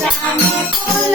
जाने फूल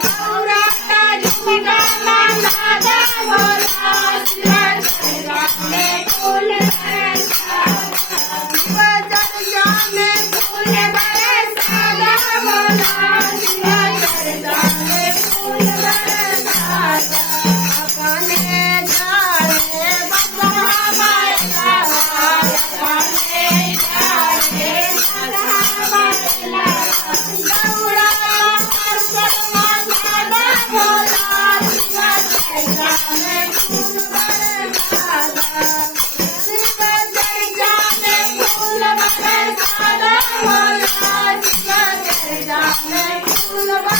Money.